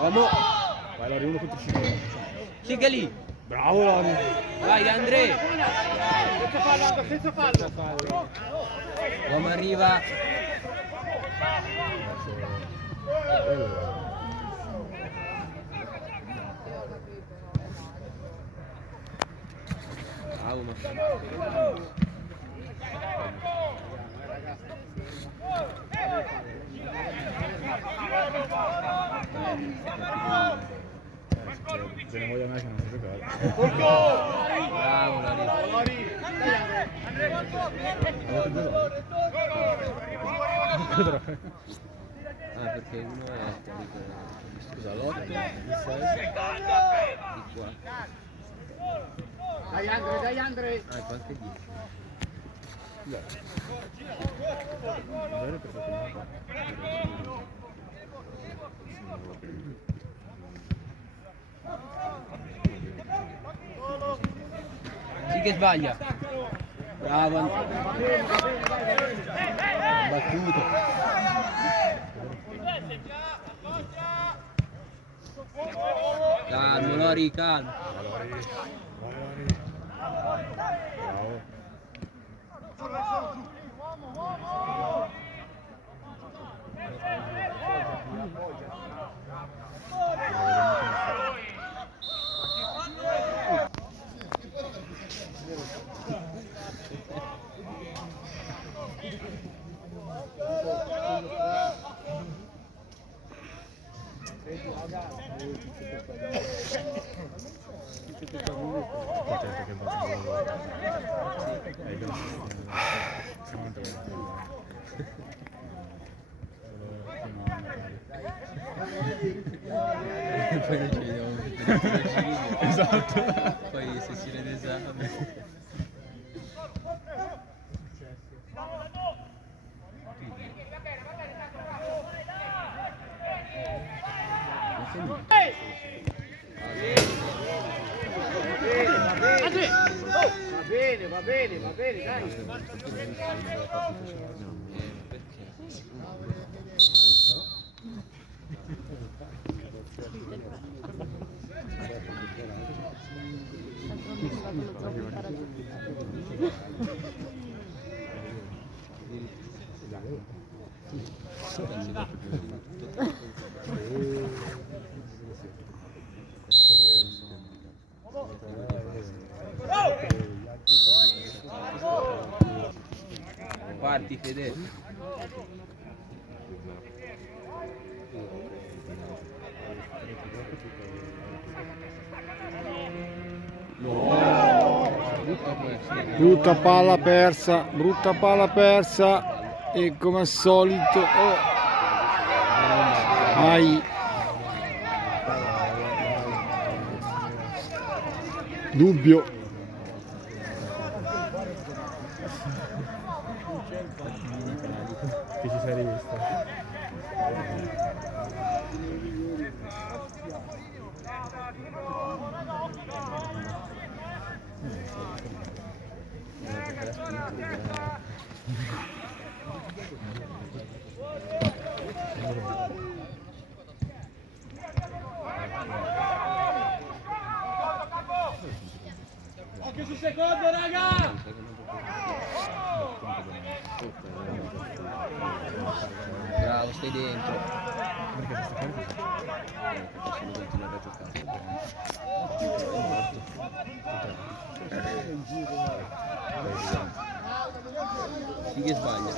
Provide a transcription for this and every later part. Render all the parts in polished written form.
Uomo! Vai Lori, 1 contro 5. Chiega lì! Bravo Lori! Vai Andre! Senza fallo! Uomo arriva! Bravo Marcello! Se ne voglio me che non si giocare. Bravo Lari! Ah, perché uno è scusa, l'8, il 6 di qua. Dai Andre! Ah, ecco anche 10. Sì che sbaglia. Bravo Antonio. Battuto. Calmo Lori, calmo. Poi noi ci vediamo per esatto. Poi sessione d'esame. Va bene, dai! Parti Fede. Brutta palla persa e come al solito hai dubbio. Che ci sei rivista? Occhio sul secondo, raga! Bravo, stai dentro. Possiamo continuare a giocare. Sì che sbaglia.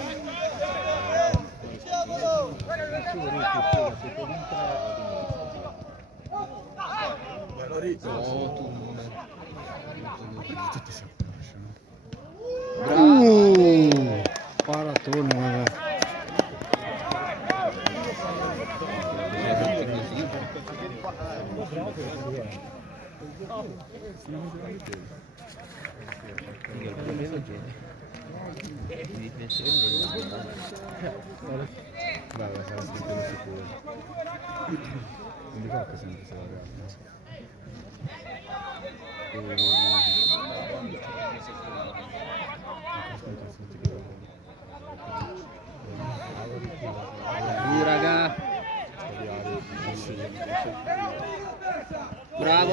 No, tu non è. Paratone, vabbè. Il problema è che devi pensare meglio. Vabbè, sarà scritto da sicuro. Non dico che sempre se la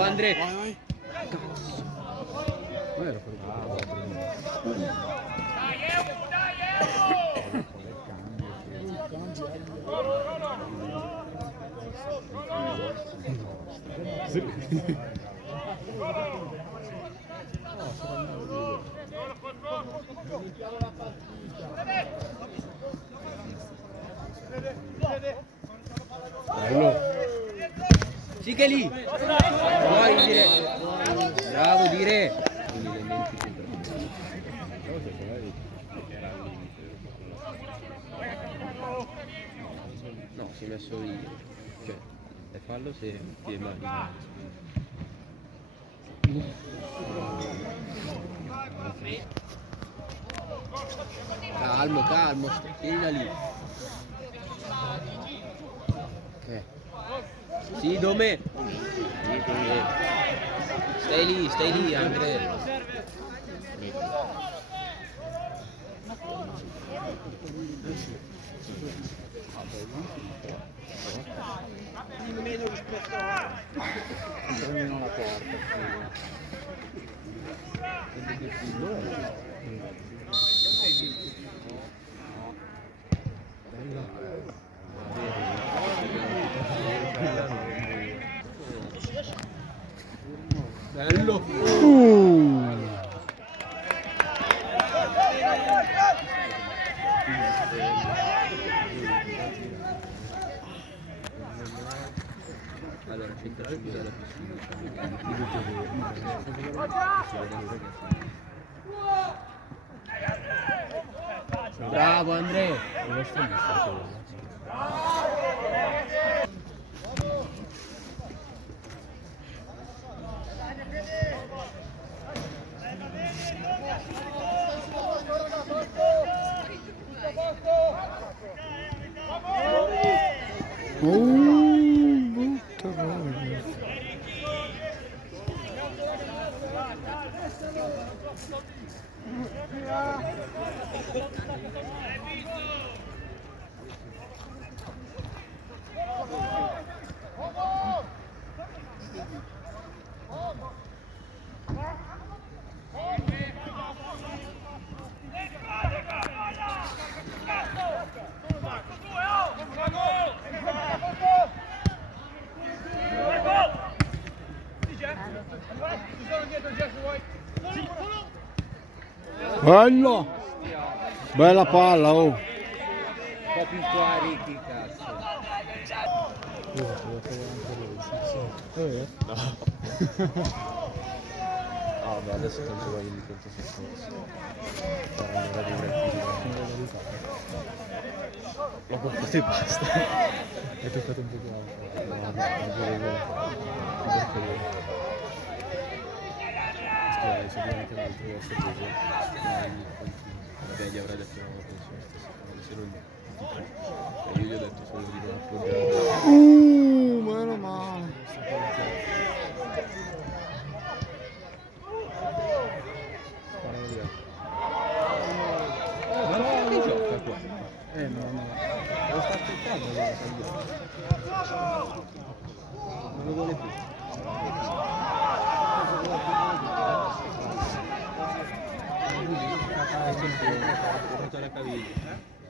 Andre. Vai. Ma era fuori bello. Sì che è lì. Puoi dire. Bravo dire. No, si è messo lì. Cioè, è fallo se ti è male. Calmo, calmo, tienila lì. Sì, dove? Stai lì, Andrea. Meno rispetto a... Prendono la porta. Bello. Allora, c'entra subito la piscina. Bravo Andrea. Brutta cosa. Bello! Bella palla, oh! Un po' più fuori, chi cazzo. Ah, beh, adesso tanto vai di conto soccorso. L'ho portato e basta. Hai toccato un po' più alto. No, sicuramente un altro verso preso. Vabbè, gli avrà detto no, se non io gli ho detto solo di non appoggiare. Meno male. Ma non che gioca qua? No. Lo sta aspettando non lo vuole più.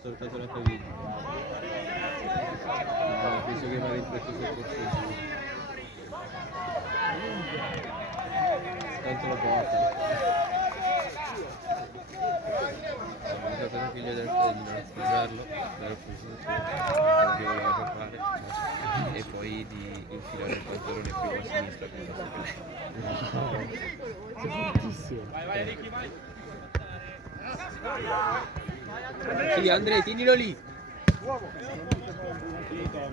Soltanto la caviglia. Penso che va in questo soccorso. Tanto la porta. Ho usato la figlia del fratello a sposarlo, dare che voleva fare e poi di infilare il pantalone più a sinistra con la Sei fortissimo. Sì, Andrea, tienilo lì.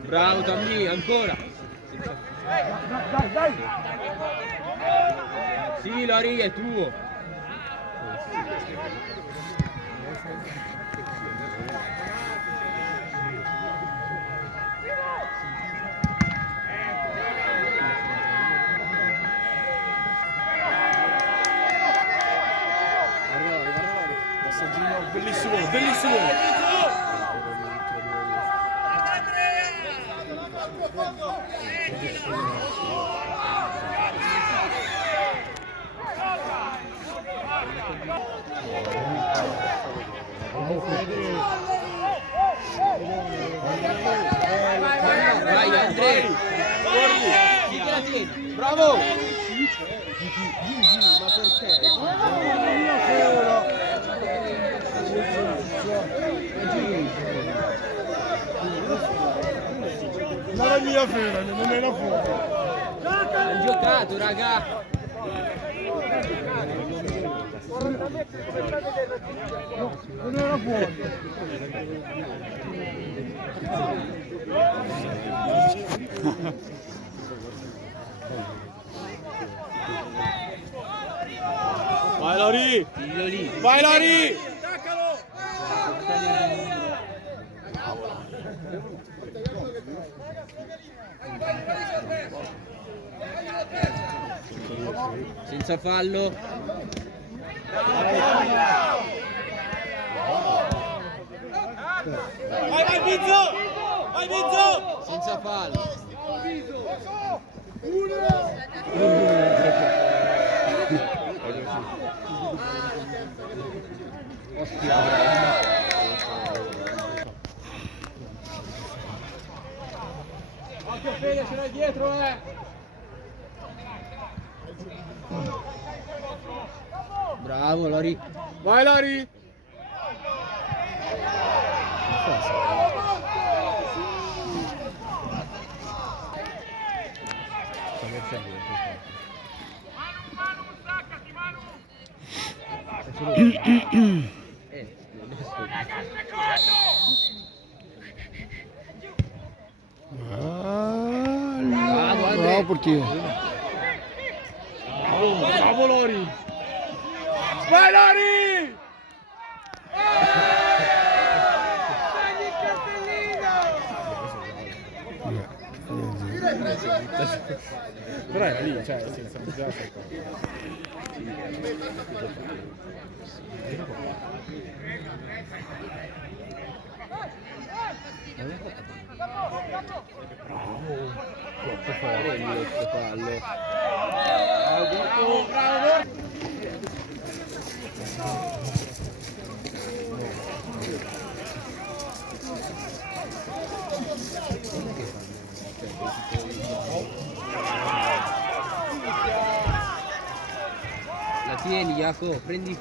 Bravo Tammy, ancora. Dai! Sì, Lari, è tuo. Passaggino bellissimo. Vai Andrea! Chi te la tieni? Bravo! Ma perché? Non è mia fede, non è la fuori. Ha giocato, raga! Non era fuori. Vai Lori! Dillo lì! Vai Lori! Senza fallo! Vai Bizzo! Vai Bizzo! Senza fallo! Occhio Fede, ce l'hai dietro Bravo Lori! Vai Lori! Bravo portiere. Bravo Lori! Vai Lori! Dagli il cartellino! Però era lì, cioè, senza già Prendi questo fallo! Bravo! La tieni Jacopo, prendi.